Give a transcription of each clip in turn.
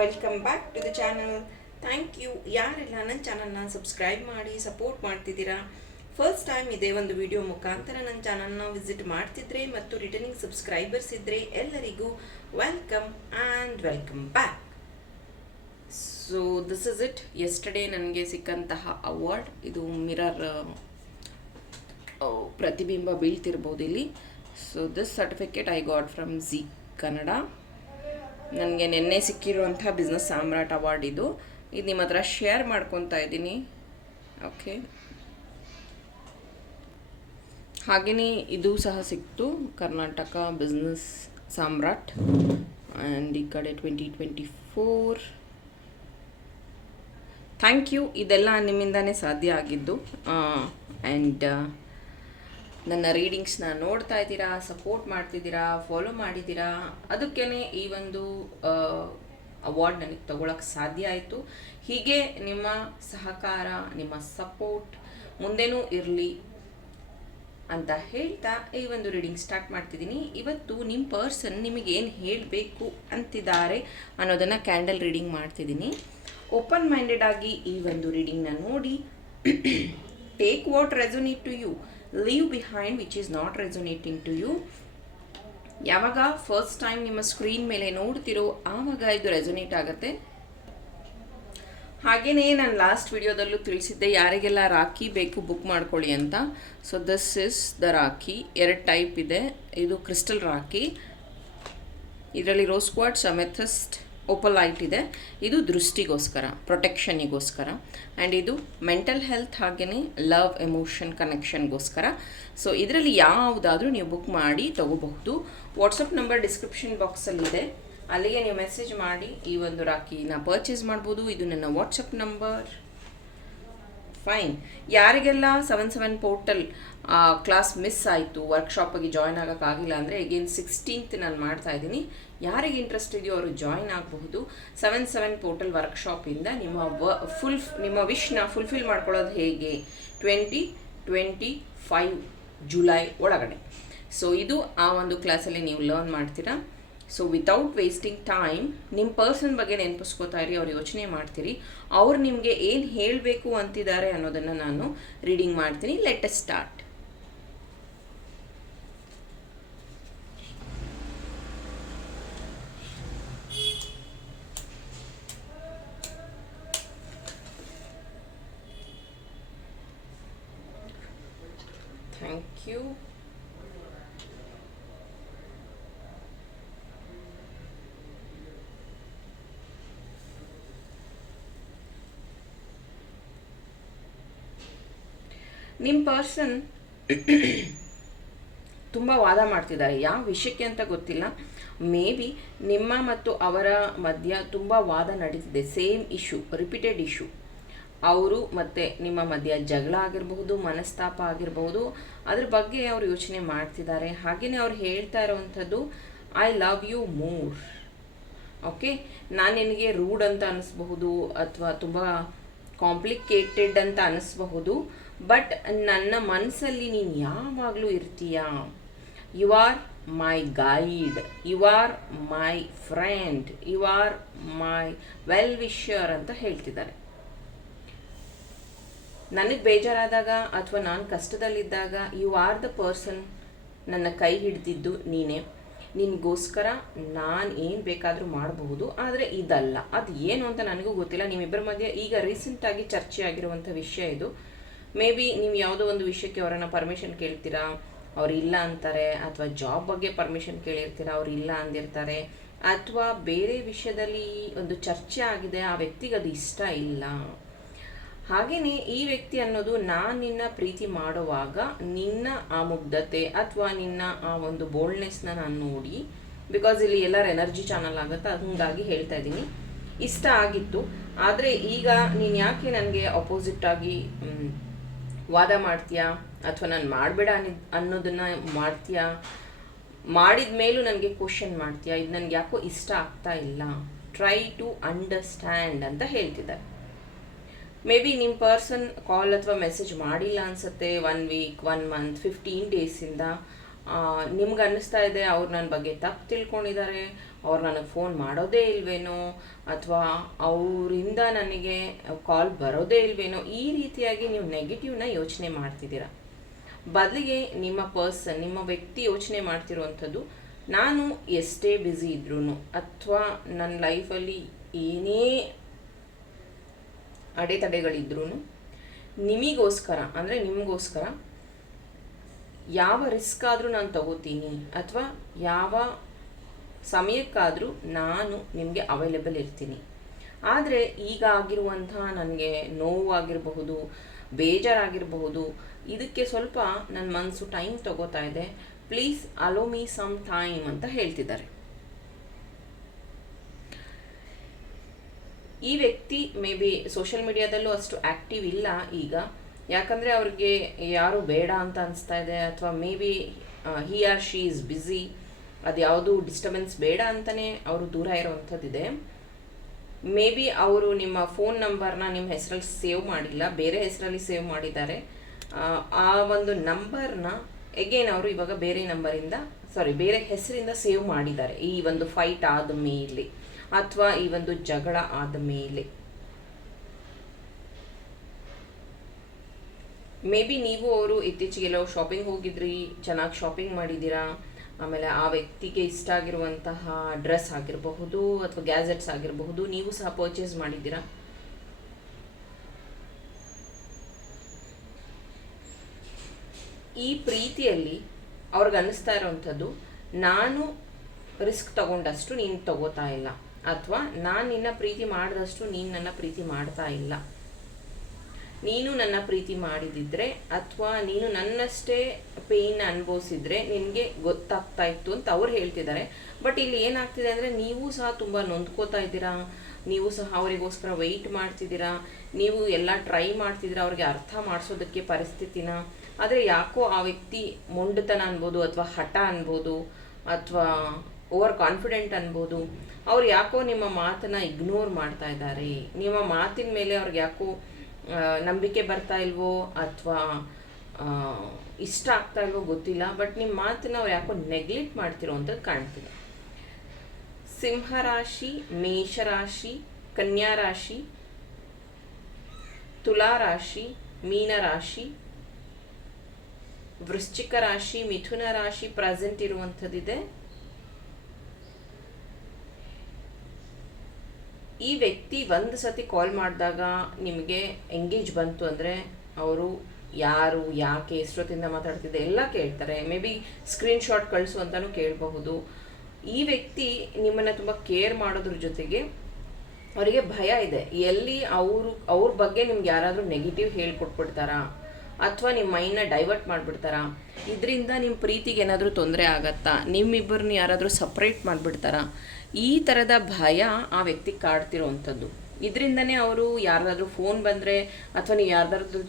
Welcome back to the channel thank you ಯಾರೆಲ್ಲ ನನ್ನ ಚಾನಲ್ನ ಸಬ್ಸ್ಕ್ರೈಬ್ ಮಾಡಿ ಸಪೋರ್ಟ್ ಮಾಡ್ತಿದ್ದೀರಾ? ಫಸ್ಟ್ ಟೈಮ್ ಇದೆ ಒಂದು ವಿಡಿಯೋ ಮುಖಾಂತರ ನನ್ನ ಚಾನಲ್ನ ವಿಸಿಟ್ ಮಾಡ್ತಿದ್ರೆ ಮತ್ತು ರಿಟರ್ನಿಂಗ್ ಸಬ್ಸ್ಕ್ರೈಬರ್ಸ್ ಇದ್ದರೆ ಎಲ್ಲರಿಗೂ welcome and welcome back so this is it yesterday ನನಗೆ ಸಿಕ್ಕಂತಹ ಅವಾರ್ಡ್ ಇದು ಮಿರರ್ ಪ್ರತಿಬಿಂಬ ಬೀಳ್ತಿರ್ಬೋದು ಇಲ್ಲಿ. So this certificate I got from Zee Kannada ನನಗೆ ನಿನ್ನೆ ಸಿಕ್ಕಿರುವಂಥ ಬಿಸ್ನೆಸ್ ಸಾಮ್ರಾಟ್ ಅವಾರ್ಡ್ ಇದು. ಇದು ನಿಮ್ಮ ಹತ್ರ ಶೇರ್ ಮಾಡ್ಕೊತಾ ಇದ್ದೀನಿ. ಓಕೆ ಹಾಗೆಯೇ ಇದು ಸಹ ಸಿಕ್ತು. ಕರ್ನಾಟಕ ಬಿಸ್ನೆಸ್ ಸಾಮ್ರಾಟ್ ಆ್ಯಂಡ್ ಈ ಕಡೆ twenty twenty four thank you ಇದೆಲ್ಲ ನಿಮ್ಮಿಂದನೇ ಸಾಧ್ಯ ಆಗಿದ್ದು. ಆ್ಯಂಡ್ ನನ್ನ ರೀಡಿಂಗ್ಸ್ನ ನೋಡ್ತಾ ಇದ್ದೀರಾ, ಸಪೋರ್ಟ್ ಮಾಡ್ತಿದ್ದೀರಾ ಫಾಲೋ ಮಾಡಿದ್ದೀರಾ? ಅದಕ್ಕೇ ಈ ಒಂದು ಅವಾರ್ಡ್ ನನಗೆ ತಗೊಳಕ್ಕೆ ಸಾಧ್ಯ ಆಯಿತು. ಹೀಗೆ ನಿಮ್ಮ ಸಹಕಾರ, ನಿಮ್ಮ ಸಪೋರ್ಟ್ ಮುಂದೇನೂ ಇರಲಿ ಅಂತ ಹೇಳ್ತಾ ಈ ಒಂದು ರೀಡಿಂಗ್ ಸ್ಟಾರ್ಟ್ ಮಾಡ್ತಿದ್ದೀನಿ. ಇವತ್ತು ನಿಮ್ಮ ಪರ್ಸನ್ ನಿಮಗೆ ಏನು ಹೇಳಬೇಕು ಅಂತಿದ್ದಾರೆ ಅನ್ನೋದನ್ನು ಕ್ಯಾಂಡಲ್ ರೀಡಿಂಗ್ ಮಾಡ್ತಿದ್ದೀನಿ. ಓಪನ್ ಮೈಂಡೆಡ್ ಆಗಿ ಈ ಒಂದು ರೀಡಿಂಗ್ನ ನೋಡಿ take what resonate to you leave behind which is not resonating to you ಯಾವಾಗ ಫಸ್ಟ್ ಟೈಮ್ ನಿಮ್ಮ ಸ್ಕ್ರೀನ್ ಮೇಲೆ ನೋಡ್ತಿರೋ ಆವಾಗ ಇದು ರೆಸೊನೇಟ್ ಆಗುತ್ತೆ. ಹಾಗೆಯೇ ನಾನು ಲಾಸ್ಟ್ ವಿಡಿಯೋದಲ್ಲೂ ತಿಳಿಸಿದ್ದೆ, ಯಾರಿಗೆಲ್ಲ ರಾಖಿ ಬೇಕು ಬುಕ್ ಮಾಡ್ಕೊಳ್ಳಿ ಅಂತ. So this is the rakhi. ಎರಡು ಟೈಪ್ ಇದೆ. ಇದು ಕ್ರಿಸ್ಟಲ್ ರಾಖಿ. ಇದರಲ್ಲಿ ರೋಸ್ ಕ್ವಾಟ್ಸ್ ಓಪಲೈಟ್ ಇದೆ. ಇದು ದೃಷ್ಟಿಗೋಸ್ಕರ ಪ್ರೊಟೆಕ್ಷನಿಗೋಸ್ಕರ ಆ್ಯಂಡ್ ಇದು ಮೆಂಟಲ್ ಹೆಲ್ತ್ ಹಾಗೆಯೇ ಲವ್ ಎಮೋಷನ್ ಕನೆಕ್ಷನ್ಗೋಸ್ಕರ ಸೊ ಇದರಲ್ಲಿ ಯಾವುದಾದ್ರೂ ನೀವು ಬುಕ್ ಮಾಡಿ ತಗೋಬಹುದು. ವಾಟ್ಸಪ್ ನಂಬರ್ ಡಿಸ್ಕ್ರಿಪ್ಷನ್ ಬಾಕ್ಸಲ್ಲಿದೆ ಅಲ್ಲಿಗೆ ನೀವು ಮೆಸೇಜ್ ಮಾಡಿ, ಈ ಒಂದು ರಾಖಿನ ಪರ್ಚೇಸ್ ಮಾಡ್ಬೋದು. ಇದು ನನ್ನ ವಾಟ್ಸಪ್ ನಂಬರ್ ಫೈನ್ ಯಾರಿಗೆಲ್ಲ seven seven portal class miss ಆಯಿತು ವರ್ಕ್ಶಾಪಿಗೆ ಜಾಯ್ನ್ ಆಗೋಕ್ಕಾಗಿಲ್ಲ ಅಂದರೆ ಎಗೇನ್ ಸಿಕ್ಸ್ಟೀನ್ತ್ ನಾನು ಮಾಡ್ತಾ ಇದ್ದೀನಿ. ಯಾರಿಗೆ ಇಂಟ್ರೆಸ್ಟ್ ಇದೆಯೋ ಅವರು ಜಾಯ್ನ್ ಆಗಬಹುದು. ಸೆವೆನ್ ಸೆವೆನ್ ಪೋರ್ಟಲ್ ವರ್ಕ್ಶಾಪಿಂದ ನಿಮ್ಮ ವ ಫುಲ್ ನಿಮ್ಮ ವಿಶ್ನ ಫುಲ್ಫಿಲ್ ಮಾಡ್ಕೊಳ್ಳೋದು ಹೇಗೆ? ಟ್ವೆಂಟಿ ಟ್ವೆಂಟಿ ಫೈವ್ ಜುಲೈ ಒಳಗಡೆ. ಸೊ ಇದು ಆ ಒಂದು ಕ್ಲಾಸಲ್ಲಿ ನೀವು ಲರ್ನ್ ಮಾಡ್ತೀರಾ. ಸೊ ವಿತೌಟ್ ವೇಸ್ಟಿಂಗ್ ಟೈಮ್ ನಿಮ್ಮ ಪರ್ಸನ್ ಬಗ್ಗೆ ನೆನಪಿಸ್ಕೋತಾ ಇರಿ, ಅವ್ರು ಯೋಚನೆ ಮಾಡ್ತೀರಿ. ಅವ್ರು ನಿಮಗೆ ಏನು ಹೇಳಬೇಕು ಅಂತಿದ್ದಾರೆ ಅನ್ನೋದನ್ನು ನಾನು ರೀಡಿಂಗ್ ಮಾಡ್ತೀನಿ. ಲೆಟ್ ಸ್ಟಾರ್ಟ್ ನಿಮ್ಮ ಪರ್ಸನ್ ತುಂಬ ವಾದ ಮಾಡ್ತಿದ್ದಾರೆ. ಯಾವ ವಿಷಯಕ್ಕೆ ಅಂತ ಗೊತ್ತಿಲ್ಲ. ಮೇ ಬಿ ನಿಮ್ಮ ಮತ್ತು ಅವರ ಮಧ್ಯ ತುಂಬ ವಾದ ನಡೀತಿದೆ. ಸೇಮ್ ಇಶ್ಯೂ ರಿಪೀಟೆಡ್ ಇಶ್ಯೂ ಅವರು ಮತ್ತು ನಿಮ್ಮ ಮಧ್ಯ ಜಗಳ ಆಗಿರಬಹುದು, ಮನಸ್ತಾಪ ಆಗಿರಬಹುದು, ಅದ್ರ ಬಗ್ಗೆ ಅವರು ಯೋಚನೆ ಮಾಡ್ತಿದ್ದಾರೆ. ಹಾಗೆಯೇ ಅವ್ರು ಹೇಳ್ತಾ ಇರೋವಂಥದ್ದು I love you more okay ನಾನು ನಿನಗೆ ರೂಡ್ ಅಂತ ಅನಿಸ್ಬಹುದು ಅಥವಾ ತುಂಬ ಕಾಂಪ್ಲಿಕೇಟೆಡ್ ಅಂತ ಅನಿಸ್ಬಹುದು ಬಟ್ ನನ್ನ ಮನಸ್ಸಲ್ಲಿ ನೀನು ಯಾವಾಗಲೂ ಇರ್ತೀಯಾ? You are my guide you are my friend you are my well wisher ಅಂತ ಹೇಳ್ತಿದ್ದಾರೆ. ನನಗೆ ಬೇಜಾರಾದಾಗ ಅಥವಾ ನಾನು ಕಷ್ಟದಲ್ಲಿದ್ದಾಗ ಯು ಆರ್ ದ ಪರ್ಸನ್ ನನ್ನ ಕೈ ಹಿಡಿದಿದ್ದು ನೀನೇ. ನಿನಗೋಸ್ಕರ ನಾನು ಏನು ಬೇಕಾದರೂ ಮಾಡಬಹುದು, ಆದರೆ ಇದಲ್ಲ. ಅದು ಏನು ಅಂತ ನನಗೂ ಗೊತ್ತಿಲ್ಲ. ನಿಮ್ಮಿಬ್ಬರ ಮಧ್ಯೆ ಈಗ ರೀಸೆಂಟಾಗಿ ಚರ್ಚೆ ಆಗಿರುವಂಥ ವಿಷಯ ಇದು. ಮೇ ಬಿ ನೀವು ಯಾವುದೋ ಒಂದು ವಿಷಯಕ್ಕೆ ಅವರನ್ನು ಪರ್ಮಿಷನ್ ಕೇಳ್ತೀರಾ? ಅವ್ರು ಇಲ್ಲ ಅಂತಾರೆ. ಅಥವಾ ಜಾಬ್ ಬಗ್ಗೆ ಪರ್ಮಿಷನ್ ಕೇಳಿರ್ತೀರಾ? ಅವ್ರು ಇಲ್ಲ ಅಂದಿರ್ತಾರೆ. ಅಥವಾ ಬೇರೆ ವಿಷಯದಲ್ಲಿ ಒಂದು ಚರ್ಚೆ ಆಗಿದೆ. ಆ ವ್ಯಕ್ತಿಗೆ ಅದು ಇಷ್ಟ ಇಲ್ಲ. ಹಾಗೆಯೇ ಈ ವ್ಯಕ್ತಿ ಅನ್ನೋದು ನಾನು ನಿನ್ನ ಪ್ರೀತಿ ಮಾಡುವಾಗ ನಿನ್ನ ಆ ಮುಗ್ಧತೆ ಅಥವಾ ನಿನ್ನ ಆ ಒಂದು ಬೋಲ್ಡ್ನೆಸ್ನ ನಾನು ನೋಡಿ ಬಿಕಾಸ್ ಇಲ್ಲಿ ಎಲ್ಲರ ಎನರ್ಜಿ ಚಾನಲ್ ಆಗುತ್ತೆ, ಹಂಗಾಗಿ ಹೇಳ್ತಾ ಇದ್ದೀನಿ. ಇಷ್ಟ ಆಗಿತ್ತು. ಆದರೆ ಈಗ ನೀನು ಯಾಕೆ ನನಗೆ ಅಪೋಸಿಟ್ ಆಗಿ ವಾದ ಮಾಡ್ತೀಯಾ? ಅಥವಾ ನಾನು ಮಾಡಬೇಡ ಅನ್ನಿ, ಅನ್ನೋದನ್ನು ಮಾಡ್ತೀಯಾ? ಮಾಡಿದ ಮೇಲೂ ನನಗೆ ಕ್ವಶನ್ ಮಾಡ್ತೀಯಾ? ಇದು ನನಗೆ ಯಾಕೋ ಇಷ್ಟ ಆಗ್ತಾ ಇಲ್ಲ. ಟ್ರೈ ಟು ಅಂಡರ್ಸ್ಟ್ಯಾಂಡ್ ಅಂತ ಹೇಳ್ತಿದ್ದಾರೆ. ಮೇ ಬಿ ನಿಮ್ಮ ಪರ್ಸನ್ ಕಾಲ್ ಅಥವಾ ಮೆಸೇಜ್ ಮಾಡಿಲ್ಲ ಅನ್ಸುತ್ತೆ one week one month fifteen ಡೇಸಿಂದ ನಿಮ್ಗೆ ಅನ್ನಿಸ್ತಾ ಇದೆ, ಅವ್ರು ನನ್ನ ಬಗ್ಗೆ ತಪ್ಪು ತಿಳ್ಕೊಂಡಿದ್ದಾರೆ ಅವ್ರು ನನಗೆ ಫೋನ್ ಮಾಡೋದೇ ಇಲ್ವೇನೋ, ಅಥವಾ ಅವರಿಂದ ನನಗೆ ಕಾಲ್ ಬರೋದೇ ಇಲ್ವೇನೋ, ಈ ರೀತಿಯಾಗಿ ನೀವು ನೆಗೆಟಿವ್ನ ಯೋಚನೆ ಮಾಡ್ತಿದ್ದೀರಾ? ಬದಲಿಗೆ ನಿಮ್ಮ ಪರ್ಸನ್ ನಿಮ್ಮ ವ್ಯಕ್ತಿ ಯೋಚನೆ ಮಾಡ್ತಿರುವಂಥದ್ದು, ನಾನು ಎಷ್ಟೇ ಬ್ಯುಸಿ ಇದ್ರೂ ಅಥವಾ ನನ್ನ ಲೈಫಲ್ಲಿ ಏನೇ ಅಡೆತಡೆಗಳಿದ್ರೂ ನಿಮಗೋಸ್ಕರ, ಅಂದರೆ ನಿಮಗೋಸ್ಕರ ಯಾವ ರಿಸ್ಕ್ ಆದರೂ ನಾನು ತಗೋತೀನಿ, ಅಥವಾ ಯಾವ ಸಮಯಕ್ಕಾದರೂ ನಾನು ನಿಮಗೆ ಅವೈಲೇಬಲ್ ಇರ್ತೀನಿ. ಆದರೆ ಈಗ ಆಗಿರುವಂಥ ನನಗೆ ನೋವಾಗಿರಬಹುದು, ಬೇಜಾರಾಗಿರಬಹುದು, ಇದಕ್ಕೆ ಸ್ವಲ್ಪ ನನ್ನ ಮನಸ್ಸು ಟೈಮ್ ತಗೋತಾ ಇದೆ please allow me some time ಅಂತ ಹೇಳ್ತಿದ್ದಾರೆ. ಈ ವ್ಯಕ್ತಿ ಮೇ ಬಿ ಸೋಷಿಯಲ್ ಮೀಡಿಯಾದಲ್ಲೂ ಅಷ್ಟು ಆ್ಯಕ್ಟಿವ್ ಇಲ್ಲ ಈಗ. ಯಾಕಂದರೆ ಅವ್ರಿಗೆ ಯಾರು ಬೇಡ ಅಂತ ಅನಿಸ್ತಾ ಇದೆ ಅಥವಾ maybe he or she is busy ಅದು ಯಾವುದು ಡಿಸ್ಟರ್ಬೆನ್ಸ್ ಬೇಡ ಅಂತಲೇ ಅವರು ದೂರ ಇರೋವಂಥದ್ದಿದೆ. ಮೇ ಬಿ ಅವರು ನಿಮ್ಮ ಫೋನ್ ನಂಬರ್ನ ನಿಮ್ಮ ಹೆಸರಲ್ಲಿ ಸೇವ್ ಮಾಡಿಲ್ಲ, ಬೇರೆ ಹೆಸರಲ್ಲಿ ಸೇವ್ ಮಾಡಿದ್ದಾರೆ. ಆ ಒಂದು ನಂಬರ್ನ ಎಗೇನ್ ಅವರು ಇವಾಗ ಬೇರೆ ನಂಬರಿಂದ ಸಾರಿ ಬೇರೆ ಹೆಸರಿಂದ ಸೇವ್ ಮಾಡಿದ್ದಾರೆ ಈ ಒಂದು ಫೈಟ್ ಆದ ಮೇಲೆ. ಅಥವಾ ಈ ಒಂದು ಜಗಳ ಆದ ಮೇಲೆ. ಮೇ ಬಿ ನೀವು ಅವರು ಇತ್ತೀಚೆಗೆಲ್ಲ ಶಾಪಿಂಗ್ ಹೋಗಿದ್ರಿ, ಚೆನ್ನಾಗಿ ಶಾಪಿಂಗ್ ಮಾಡಿದ್ದೀರಾ, ಆಮೇಲೆ ಆ ವ್ಯಕ್ತಿಗೆ ಇಷ್ಟ ಆಗಿರುವಂತಹ ಡ್ರೆಸ್ ಆಗಿರಬಹುದು ಅಥವಾ ಗ್ಯಾಜೆಟ್ಸ್ ಆಗಿರಬಹುದು, ನೀವು ಸಹ ಪರ್ಚೇಸ್ ಮಾಡಿದ್ದೀರಾ? ಈ ಪ್ರೀತಿಯಲ್ಲಿ ಅವ್ರಿಗೆ ಅನ್ನಿಸ್ತಾ ಇರೋವಂಥದ್ದು, ನಾನು ರಿಸ್ಕ್ ತಗೊಂಡಷ್ಟು ನೀನು ತಗೋತಾ ಇಲ್ಲ. ಅಥವಾ ನಾನು ನಿನ್ನ ಪ್ರೀತಿ ಮಾಡಿದಷ್ಟು ನೀನು ನನ್ನ ಪ್ರೀತಿ ಮಾಡ್ತಾ ಇಲ್ಲ. ನೀನು ನನ್ನ ಪ್ರೀತಿ ಮಾಡಿದಿದ್ರೆ ಅಥವಾ ನೀನು ನನ್ನಷ್ಟೇ ಪೇಯ್ನ ಅನುಭವಿಸಿದ್ರೆ ನಿನಗೆ ಗೊತ್ತಾಗ್ತಾ ಇತ್ತು ಅಂತ ಅವ್ರು ಹೇಳ್ತಿದ್ದಾರೆ. ಬಟ್ ಇಲ್ಲಿ ಏನಾಗ್ತಿದೆ ಅಂದರೆ ನೀವು ಸಹ ತುಂಬ ನೊಂದ್ಕೋತಾ ಇದ್ದೀರಾ, ನೀವು ಸಹ ಅವರಿಗೋಸ್ಕರ ವೆಯ್ಟ್ ಮಾಡ್ತಿದ್ದೀರಾ, ನೀವು ಎಲ್ಲ ಟ್ರೈ ಮಾಡ್ತಿದ್ದೀರಾ, ಅವ್ರಿಗೆ ಅರ್ಥ ಮಾಡಿಸೋದಕ್ಕೆ ಪರಿಸ್ಥಿತಿನ. ಆದರೆ ಯಾಕೋ ಆ ವ್ಯಕ್ತಿ ಮೊಂಡುತನ ಅನ್ಬೋದು ಅಥವಾ ಹಠ ಅನ್ಬೋದು, ಅಥವಾ ಓವರ್ ಕಾನ್ಫಿಡೆಂಟ್ ಅನ್ಬೋದು ಅವ್ರು ಯಾಕೋ ನಿಮ್ಮ ಮಾತನ್ನ ಇಗ್ನೋರ್ ಮಾಡ್ತಾ ಇದ್ದಾರೆ. ನಿಮ್ಮ ಮಾತಿನ ಮೇಲೆ ಅವ್ರಿಗೆ ಯಾಕೋ ನಂಬಿಕೆ ಬರ್ತಾ ಇಲ್ವೋ ಅಥವಾ ಇಷ್ಟ ಆಗ್ತಾ ಇಲ್ವೋ ಗೊತ್ತಿಲ್ಲ, ಬಟ್ ನಿಮ್ಮ ಮಾತನ್ನ ಅವ್ರು ಯಾಕೋ ನೆಗ್ಲೆಕ್ಟ್ ಮಾಡ್ತಿರೋ ಅಂತ ಕಾಣ್ತಿದೆ. ಸಿಂಹರಾಶಿ, ಮೇಷರಾಶಿ ಕನ್ಯಾ ರಾಶಿ ತುಲಾ ರಾಶಿ ಮೀನರಾಶಿ, ವೃಶ್ಚಿಕ ರಾಶಿ, ಮಿಥುನ ರಾಶಿ ಪ್ರೆಸೆಂಟ್ ಇರುವಂಥದ್ದಿದೆ. ಈ ವ್ಯಕ್ತಿ ಒಂದು ಸತಿ ಕಾಲ್ ಮಾಡಿದಾಗ ನಿಮಗೆ ಎಂಗೇಜ್ ಬಂತು ಅಂದರೆ ಅವರು ಯಾರು, ಯಾಕೆ, ಎಷ್ಟೊತ್ತಿಂದ ಮಾತಾಡ್ತಿದ್ದೆ ಎಲ್ಲ ಕೇಳ್ತಾರೆ. ಮೇ ಬಿ ಸ್ಕ್ರೀನ್ಶಾಟ್ ಕಳಿಸು ಅಂತಲೂ ಕೇಳಬಹುದು. ಈ ವ್ಯಕ್ತಿ ನಿಮ್ಮನ್ನು ತುಂಬ ಕೇರ್ ಮಾಡೋದ್ರ ಜೊತೆಗೆ ಅವರಿಗೆ ಭಯ ಇದೆ. ಎಲ್ಲಿ ಅವರು, ಅವ್ರ ಬಗ್ಗೆ ನಿಮ್ಗೆ ಯಾರಾದರೂ ನೆಗೆಟಿವ್ ಹೇಳ್ಕೊಟ್ಬಿಡ್ತಾರಾ ಅಥವಾ ನಿಮ್ಮ ಮೈಂಡ್ನ ಡೈವರ್ಟ್ ಮಾಡಿಬಿಡ್ತಾರಾ, ಇದರಿಂದ ನಿಮ್ಮ ಪ್ರೀತಿಗೆ ಏನಾದರೂ ತೊಂದರೆ ಆಗತ್ತಾ ನಿಮ್ಮಿಬ್ಬರನ್ನ ಯಾರಾದರೂ ಸಪ್ರೇಟ್ ಮಾಡಿಬಿಡ್ತಾರಾ ಈ ಥರದ ಭಯ ಆ ವ್ಯಕ್ತಿ ಕಾಡ್ತಿರೋವಂಥದ್ದು ಇದರಿಂದನೇ ಅವರು ಯಾರಾದರೂ ಫೋನ್ ಬಂದರೆ ಅಥವಾ ನೀವು ಯಾರ್ದಾದ್ರೂ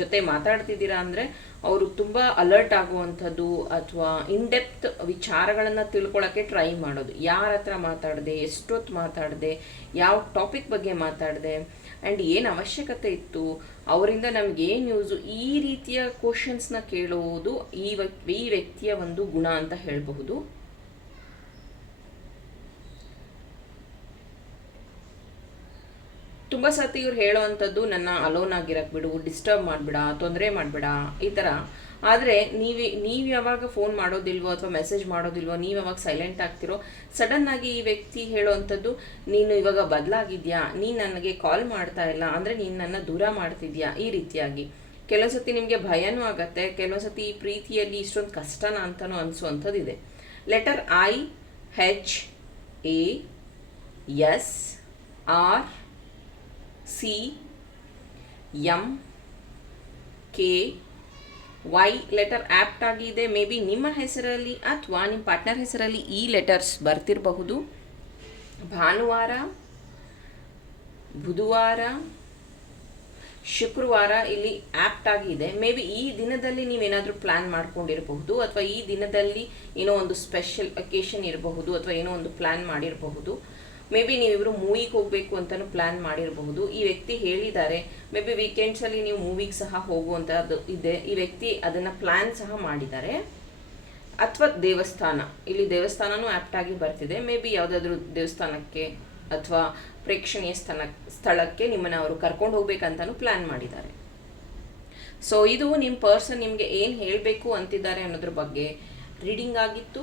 ಜೊತೆ ಮಾತಾಡ್ತಿದ್ದೀರಾ ಅಂದರೆ ಅವರು ತುಂಬ ಅಲರ್ಟ್ ಆಗುವಂಥದ್ದು ಅಥವಾ ಇನ್ಡೆಪ್ತ್ ವಿಚಾರಗಳನ್ನು ತಿಳ್ಕೊಳ್ಳೋಕ್ಕೆ ಟ್ರೈ ಮಾಡೋದು. ಯಾರ ಹತ್ರ ಮಾತಾಡಿದೆ ಎಷ್ಟೊತ್ತು ಮಾತಾಡಿದೆ, ಯಾವ ಟಾಪಿಕ್ ಬಗ್ಗೆ ಮಾತಾಡಿದೆ ಆ್ಯಂಡ್ ಏನು ಅವಶ್ಯಕತೆ ಇತ್ತು, ಅವರಿಂದ ನಮ್ಗೆ ಏನು ಯೂಸು ಈ ರೀತಿಯ ಕ್ವಶನ್ಸ್ನ ಕೇಳುವುದು ಈ ವ್ಯಕ್ ಈ ವ್ಯಕ್ತಿಯ ಒಂದು ಗುಣ ಅಂತ ಹೇಳಬಹುದು. ತುಂಬ ಸತಿ ಇವ್ರು ಹೇಳೋವಂಥದ್ದು ನನ್ನ ಅಲೋನ್ ಆಗಿರಕ್ಕೆ ಬಿಡು ಡಿಸ್ಟರ್ಬ್ ಮಾಡಿಬಿಡ, ತೊಂದರೆ ಮಾಡಿಬಿಡ, ಈ ಥರ ಆದರೆ ನೀವು ನೀವು ಯಾವಾಗ ಫೋನ್ ಮಾಡೋದಿಲ್ವೋ ಅಥವಾ ಮೆಸೇಜ್ ಮಾಡೋದಿಲ್ವೋ, ನೀವು ಯಾವಾಗ ಸೈಲೆಂಟ್ ಆಗ್ತಿರೋ ಸಡನ್ ಆಗಿ ಈ ವ್ಯಕ್ತಿ ಹೇಳೋವಂಥದ್ದು ನೀನು ಇವಾಗ ಬದಲಾಗಿದ್ಯಾ? ನೀನು ನನಗೆ ಕಾಲ್ ಮಾಡ್ತಾ ಇಲ್ಲ, ಅಂದರೆ ನೀನು ನನ್ನ ದೂರ ಮಾಡ್ತಿದ್ಯಾ? ಈ ರೀತಿಯಾಗಿ. ಕೆಲವು ಸತಿ ನಿಮಗೆ ಭಯನೂ ಆಗತ್ತೆ, ಕೆಲವು ಸತಿ ಈ ಪ್ರೀತಿಯಲ್ಲಿ ಇಷ್ಟೊಂದು ಕಷ್ಟನ ಅಂತಲೂ ಅನಿಸುವಂಥದ್ದಿದೆ. Letter I H A S R C M K Y letter apt ಆಗಿದೆ. ಮೇ ಬಿ ನಿಮ್ಮ ಹೆಸರಲ್ಲಿ ಅಥವಾ ನಿಮ್ಮ ಪಾರ್ಟ್ನರ್ ಹೆಸರಲ್ಲಿ ಈ ಲೆಟರ್ಸ್ ಬರ್ತಿರಬಹುದು. ಭಾನುವಾರ, ಬುಧವಾರ, ಶುಕ್ರವಾರ ಇಲ್ಲಿ ಆ್ಯಪ್ಟ್ ಆಗಿದೆ. ಮೇ ಬಿ ಈ ದಿನದಲ್ಲಿ ನೀವೇನಾದರೂ ಪ್ಲ್ಯಾನ್ ಮಾಡ್ಕೊಂಡಿರಬಹುದು ಅಥವಾ ಈ ದಿನದಲ್ಲಿ ಏನೋ ಒಂದು ಸ್ಪೆಷಲ್ ಅಕೇಶನ್ ಇರಬಹುದು ಅಥವಾ ಏನೋ ಒಂದು ಪ್ಲ್ಯಾನ್ ಮಾಡಿರಬಹುದು. ಮೇ ಬಿ ನೀವಿಬ್ರು ಮೂವಿಗೆ ಹೋಗಬೇಕು ಅಂತಲೂ ಪ್ಲ್ಯಾನ್ ಮಾಡಿರಬಹುದು. ಈ ವ್ಯಕ್ತಿ ಹೇಳಿದ್ದಾರೆ ಮೇ ಬಿ ವೀಕೆಂಡ್ಸಲ್ಲಿ ನೀವು ಮೂವಿಗೆ ಸಹ ಹೋಗುವಂಥದ್ದು ಇದೆ. ಈ ವ್ಯಕ್ತಿ ಅದನ್ನು ಪ್ಲ್ಯಾನ್ ಸಹ ಮಾಡಿದ್ದಾರೆ. ಅಥವಾ ದೇವಸ್ಥಾನ. ಇಲ್ಲಿ ದೇವಸ್ಥಾನನೂ ಆ್ಯಪ್ಟಾಗಿ ಬರ್ತಿದೆ. ಮೇ ಬಿ ಯಾವುದಾದ್ರೂ ದೇವಸ್ಥಾನಕ್ಕೆ ಅಥವಾ ಪ್ರೇಕ್ಷಣೀಯ ಸ್ಥಳ ಸ್ಥಳಕ್ಕೆ ನಿಮ್ಮನ್ನು ಅವರು ಕರ್ಕೊಂಡು ಹೋಗ್ಬೇಕಂತಲೂ ಪ್ಲ್ಯಾನ್ ಮಾಡಿದ್ದಾರೆ. ಸೊ ಇದು ನಿಮ್ಮ ಪರ್ಸನ್ ನಿಮಗೆ ಏನು ಹೇಳಬೇಕು ಅಂತಿದ್ದಾರೆ ಅನ್ನೋದ್ರ ಬಗ್ಗೆ ರೀಡಿಂಗ್ ಆಗಿತ್ತು.